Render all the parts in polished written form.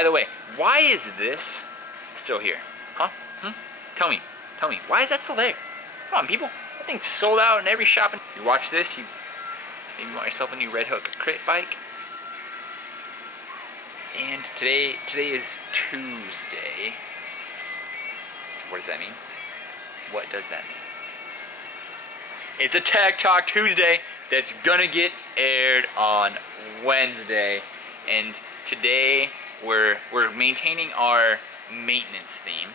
By the way, why is this still here? Huh? Tell me, why is that still there? Come on, people. That thing's sold out in every shop. You watch this, you maybe want yourself a new Red Hook crit bike. And today is Tuesday. What does that mean? What does that mean? It's a Tech Talk Tuesday that's gonna get aired on Wednesday. And today we're maintaining our maintenance theme.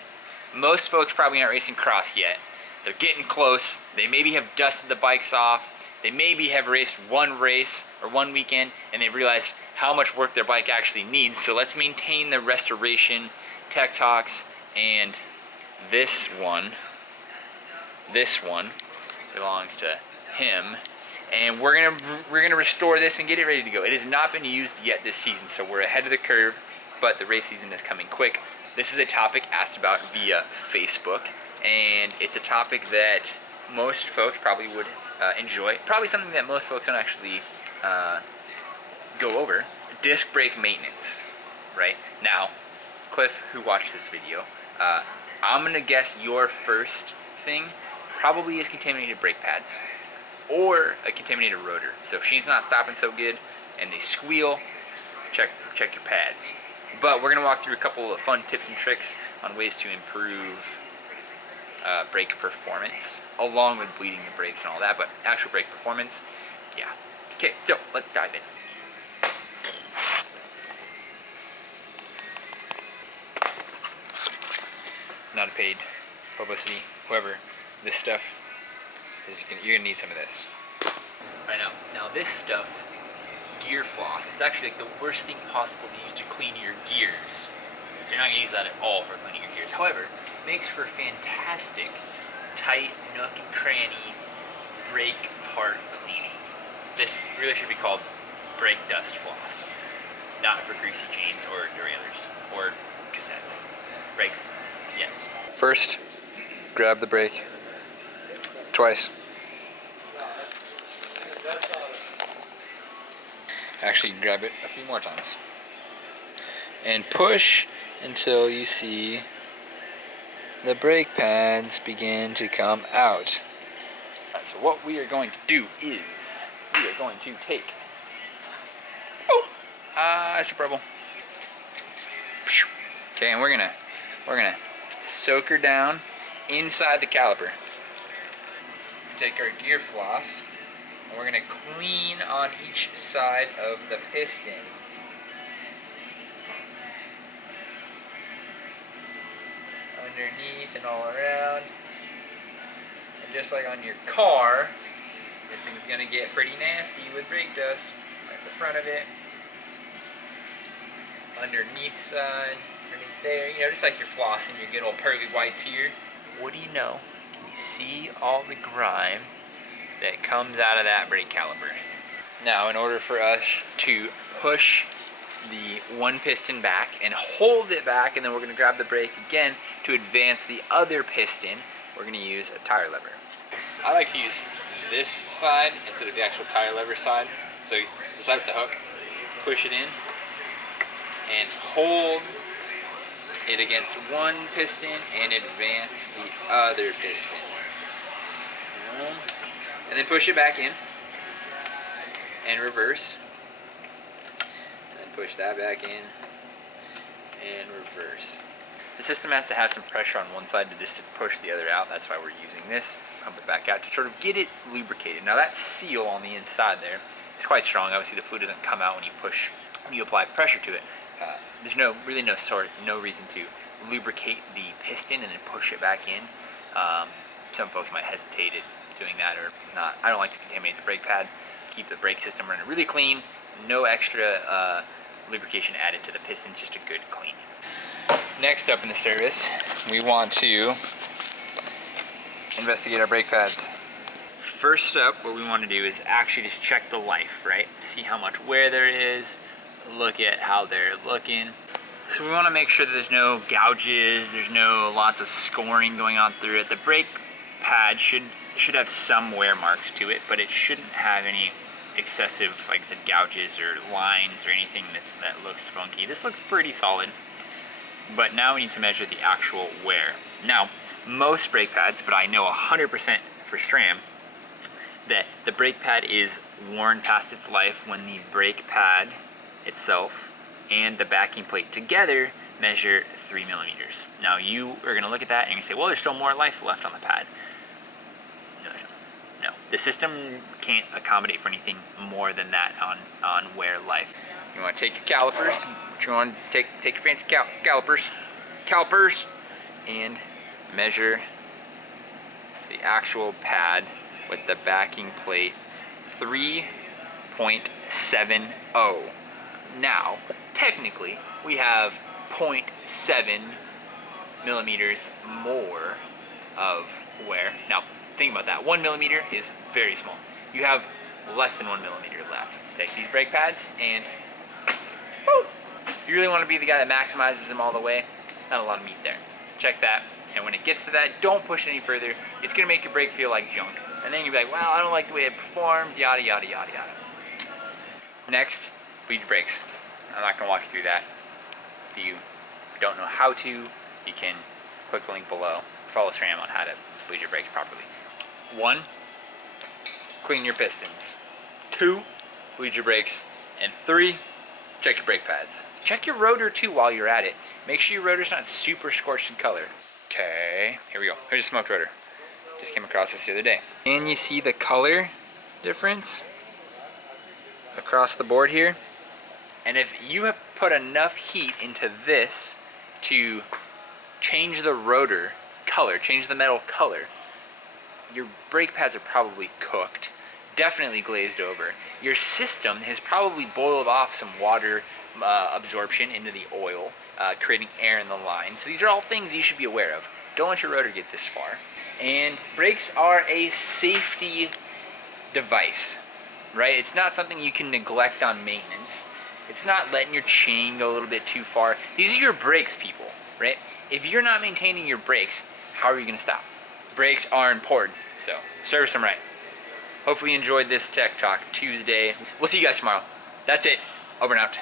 Most folks probably aren't racing cross yet. They're getting close. They maybe have dusted the bikes off. They maybe have raced one race or one weekend and they've realized how much work their bike actually needs. So let's maintain the restoration Tech Talks. And this one belongs to him. And we're gonna restore this and get it ready to go. It has not been used yet this season, so we're ahead of the curve, but the race season is coming quick. This is a topic asked about via Facebook, and it's a topic that most folks probably would enjoy. Probably something that most folks don't actually go over. Disc brake maintenance, right? Now, Cliff, who watched this video, I'm gonna guess your first thing probably is contaminated brake pads or a contaminated rotor. So if Shane's not stopping so good and they squeal, check your pads. But we're gonna walk through a couple of fun tips and tricks on ways to improve brake performance, along with bleeding the brakes and all that, but actual brake performance, yeah. Okay, so let's dive in. Not a paid publicity, whoever, this stuff, you're gonna need some of this. I know. Now this stuff, gear floss, is actually like the worst thing possible to use to clean your gears. So you're not gonna use that at all for cleaning your gears. However, it makes for fantastic, tight, nook and cranny brake part cleaning. This really should be called brake dust floss, not for greasy chains or derailleurs or cassettes. Brakes, yes. First, grab the brake twice. Actually, grab it a few more times. And push until you see the brake pads begin to come out. Alright, so what we are going to do is, we are going to take, isopropyl. Okay, and we're gonna soak her down inside the caliper. Take our gear floss, and we're gonna clean on each side of the piston. Underneath and all around. And just like on your car, this thing's gonna get pretty nasty with brake dust. Right at the front of it. Underneath side, underneath there, you know, just like you're flossing your good old pearly whites here. What do you know? Can you see all the grime that comes out of that brake caliper? Now, in order for us to push the one piston back and hold it back, and then we're going to grab the brake again to advance the other piston, we're going to use a tire lever. I like to use this side instead of the actual tire lever side. So the side with the hook, push it in and hold it against one piston and advance the other piston. And then push it back in and reverse. And then push that back in and reverse. The system has to have some pressure on one side to just push the other out. That's why we're using this. Pump it back out to sort of get it lubricated. Now that seal on the inside there is quite strong. Obviously the fluid doesn't come out when you apply pressure to it. There's no reason to lubricate the piston and then push it back in. Some folks might hesitate at doing that or not. I don't like to contaminate the brake pad. Keep the brake system running really clean. No extra lubrication added to the pistons, just a good clean. Next up in the service, we want to investigate our brake pads. First up, what we want to do is actually just check the life, right? See how much wear there is, look at how they're looking. So we want to make sure that there's no gouges, there's no lots of scoring going on through it. The brake pad should have some wear marks to it, but it shouldn't have any excessive, like I said, gouges or lines or anything that looks funky. This looks pretty solid. But now we need to measure the actual wear. Now, most brake pads, but I know 100% for SRAM, that the brake pad is worn past its life when the brake pad itself and the backing plate together measure 3 millimeters. Now you are gonna look at that and you're gonna say, well, there's still more life left on the pad. No, there's not. No, the system can't accommodate for anything more than that on wear life. You wanna take your calipers, you wanna take your fancy calipers, and measure the actual pad with the backing plate, 3.70. Now, technically, we have 0.7 millimeters more of wear. Now, think about that. 1 millimeter is very small. You have less than 1 millimeter left. Take these brake pads and woo! If you really want to be the guy that maximizes them all the way, not a lot of meat there. Check that. And when it gets to that, don't push any further. It's gonna make your brake feel like junk. And then you'll be like, well, I don't like the way it performs, yada, yada, yada, yada. Next, bleed your brakes. I'm not gonna walk you through that. If you don't know how to, you can click the link below. Follow SRAM on how to bleed your brakes properly. 1, clean your pistons. 2, bleed your brakes. And 3, check your brake pads. Check your rotor too while you're at it. Make sure your rotor's not super scorched in color. Okay, here we go. Here's a smoked rotor. Just came across this the other day. And you see the color difference across the board here? And if you have put enough heat into this to change the rotor color, change the metal color, your brake pads are probably cooked, definitely glazed over. Your system has probably boiled off some water absorption into the oil, creating air in the line. So these are all things you should be aware of. Don't let your rotor get this far. And brakes are a safety device, right? It's not something you can neglect on maintenance. It's not letting your chain go a little bit too far. These are your brakes, people, right? If you're not maintaining your brakes, how are you gonna stop? Brakes are important, so service them right. Hopefully you enjoyed this Tech Talk Tuesday. We'll see you guys tomorrow. That's it. Over and out.